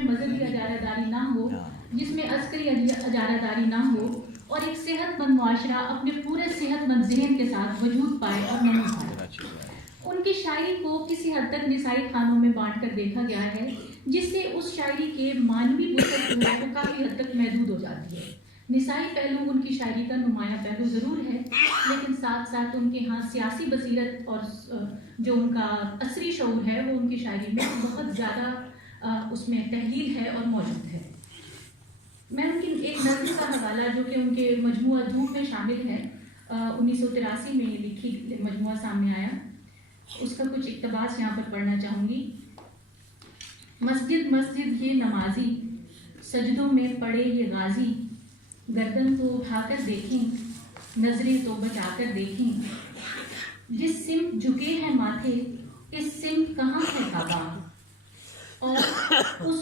میں مذہبی اجارہ داری نہ ہو، جس میں عسکری اجارہ داری نہ ہو، اور ایک صحت مند معاشرہ اپنے پورے صحت مند ذہن کے ساتھ وجود پائے اور نمو پائے۔ ان کی شاعری کو کسی حد تک نسائی خانوں میں بانٹ کر دیکھا گیا ہے، جس سے اس شاعری کے معنوی وسعت جو ہے وہ کافی حد تک محدود ہو جاتی ہے۔ نسائی پہلو ان کی شاعری کا نمایاں پہلو ضرور ہے، لیکن ساتھ ساتھ ان کے ہاں سیاسی بصیرت اور جو ان کا عصری شعور ہے وہ ان کی شاعری میں بہت زیادہ اس میں تحلیل ہے اور موجود ہے۔ میں ان کی ایک نظم کا حوالہ جو کہ ان کے مجموعہ دھوپ میں شامل ہے، 1983 میں لکھی مجموعہ سامنے آیا، اس کا کچھ اقتباس یہاں پر پڑھنا چاہوں گی۔ مسجد مسجد یہ نمازی، سجدوں میں پڑے یہ غازی، گردن تو اٹھا کر دیکھیں، نظریں تو بچا کر دیکھیں، جس سمت جھکے ہیں ماتھے اس سمت کہاں ہے کعبہ، اور اس